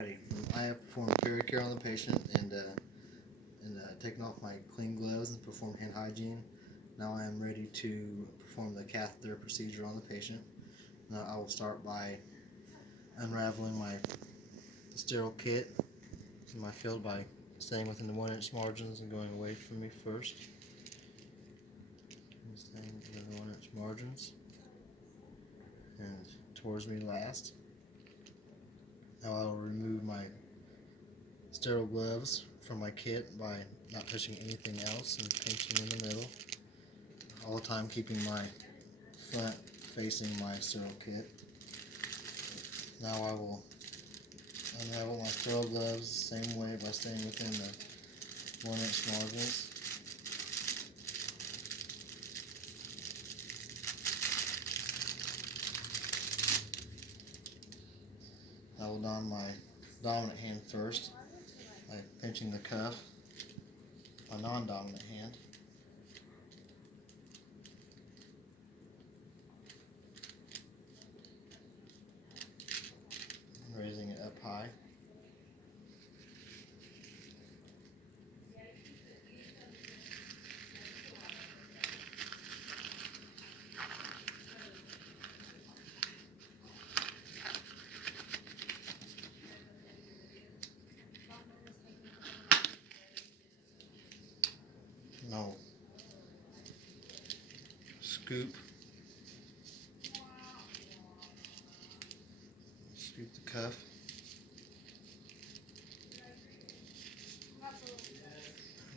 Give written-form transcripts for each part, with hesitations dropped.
I have performed pericare on the patient and taken off my clean gloves and performed hand hygiene. Now I am ready to perform the catheter procedure on the patient. Now I will start by unraveling my sterile kit in my field by staying within the 1-inch margins and going away from me first. And staying within the 1-inch margins and towards me last. Now I will remove my sterile gloves from my kit by not touching anything else and pinching in the middle, all the time keeping my front facing my sterile kit. Now I will unravel my sterile gloves the same way by staying within the 1-inch margins. I will don my dominant hand first by pinching the cuff, my non-dominant hand. And raising it up high. Now scoop the cuff,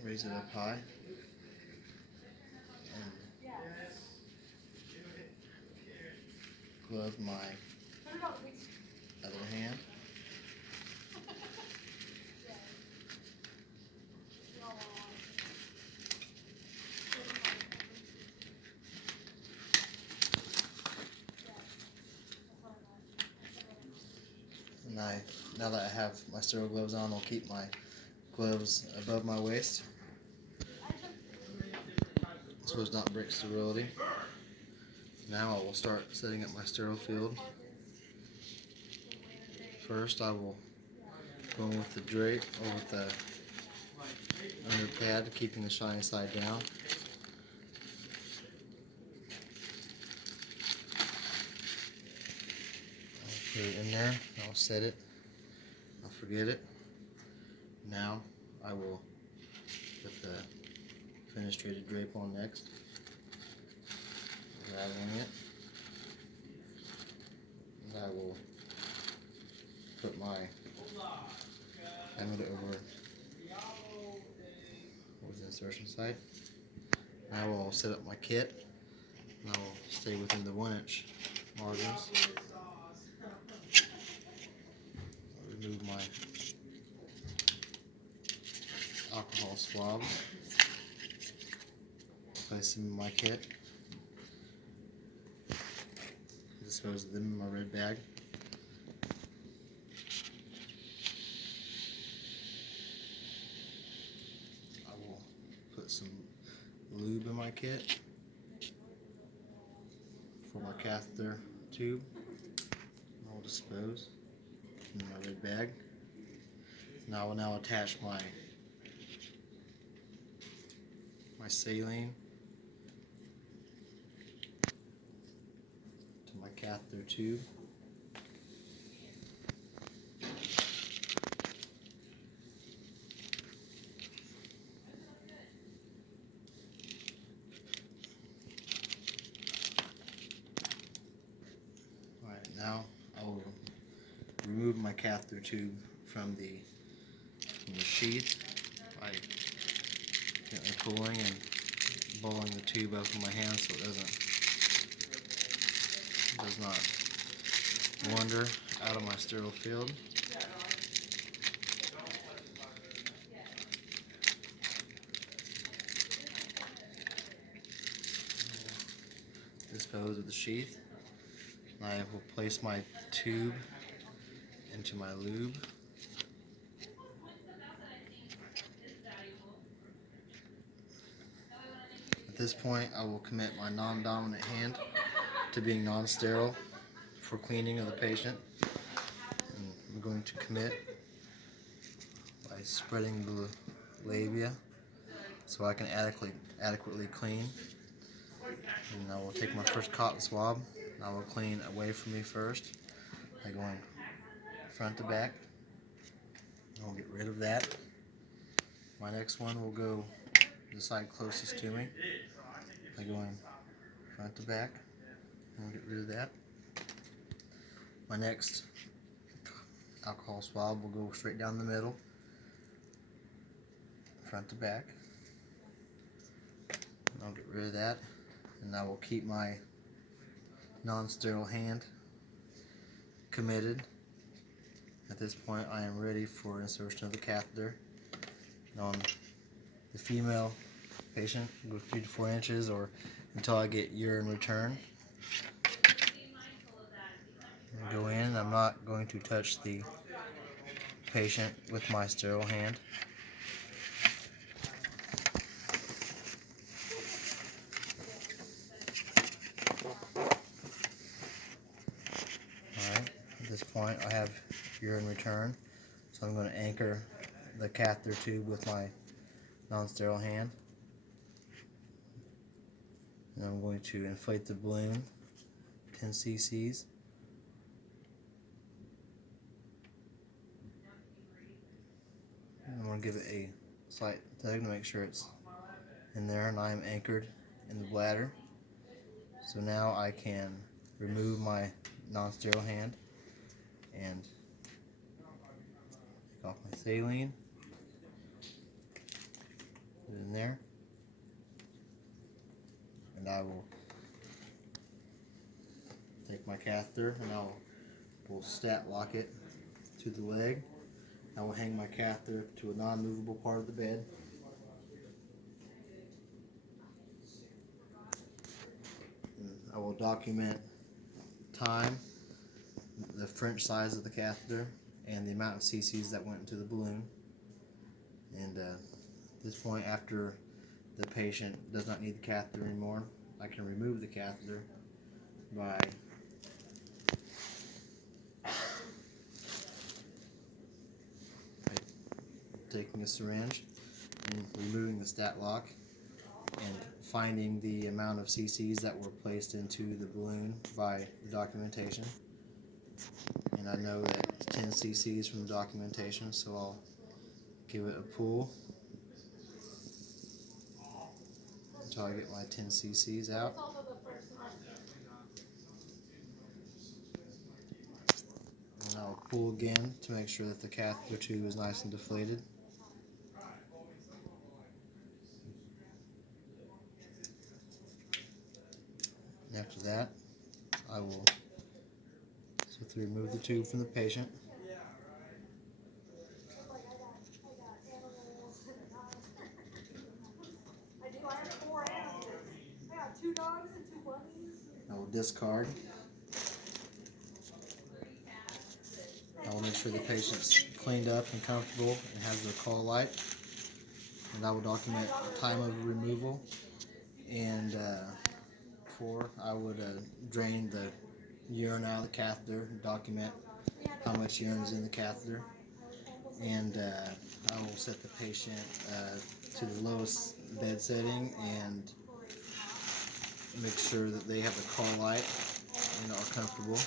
raise it up high, and glove my other hand. And now that I have my sterile gloves on, I'll keep my gloves above my waist so as not to break sterility. Now I will start setting up my sterile field. First I will go in with the drape or with the under pad, keeping the shiny side down. I'll put it in there, I'll set it, I'll forget it. Now I will put the fenestrated drape on next, unraveling it, and I will put my catheter over the insertion site. Now I will set up my kit, and I will stay within the 1-inch margins. I'll remove my alcohol swabs, place them in my kit, dispose of them in my red bag. I will put some lube in my kit for my catheter tube. I'll dispose in my red bag. Now I will now attach my saline to my catheter tube. Alright, now I will remove my catheter tube from the sheath by gently pulling and balling the tube up in my hand so it does not wander out of my sterile field. Dispose of the sheath. I will place my tube into my lube. At this point, I will commit my non-dominant hand to being non-sterile for cleaning of the patient. And I'm going to commit by spreading the labia so I can adequately clean. And I will take my first cotton swab. I will clean away from me first by going front to back. I'll get rid of that. My next one will go the side closest to me by going front to back. I'll get rid of that. My next alcohol swab will go straight down the middle, front to back. And I'll get rid of that, and I will keep my non-sterile hand committed. At this point, I am ready for insertion of the catheter. On the female patient, go 3 to 4 inches or until I get urine return. Go in. I'm not going to touch the patient with my sterile hand. Alright, at this point I have urine return, so I'm going to anchor the catheter tube with my non-sterile hand. And I'm going to inflate the balloon 10 cc's. I'm going to give it a slight tug to make sure it's in there, and I am anchored in the bladder. So now I can remove my non-sterile hand and take off my saline, put it in there, and I will take my catheter and will stat lock it to the leg. I will hang my catheter to a non-movable part of the bed. And I will document time, the French size of the catheter, and the amount of cc's that went into the balloon. And at this point, after the patient does not need the catheter anymore, I can remove the catheter by taking a syringe and removing the stat lock and finding the amount of cc's that were placed into the balloon by the documentation. And I know that it's 10 cc's from the documentation, so I'll give it a pull until I get my 10 cc's out. And I'll pull again to make sure that the catheter tube is nice and deflated. And after that, I will swiftly remove the tube from the patient. I will discard. I will make sure the patient's cleaned up and comfortable and has their call light. And I will document the time of removal. And before I would drain the urine out of the catheter and document how much urine is in the catheter. And I will set the patient to the lowest bed setting and make sure that they have the call light and are comfortable.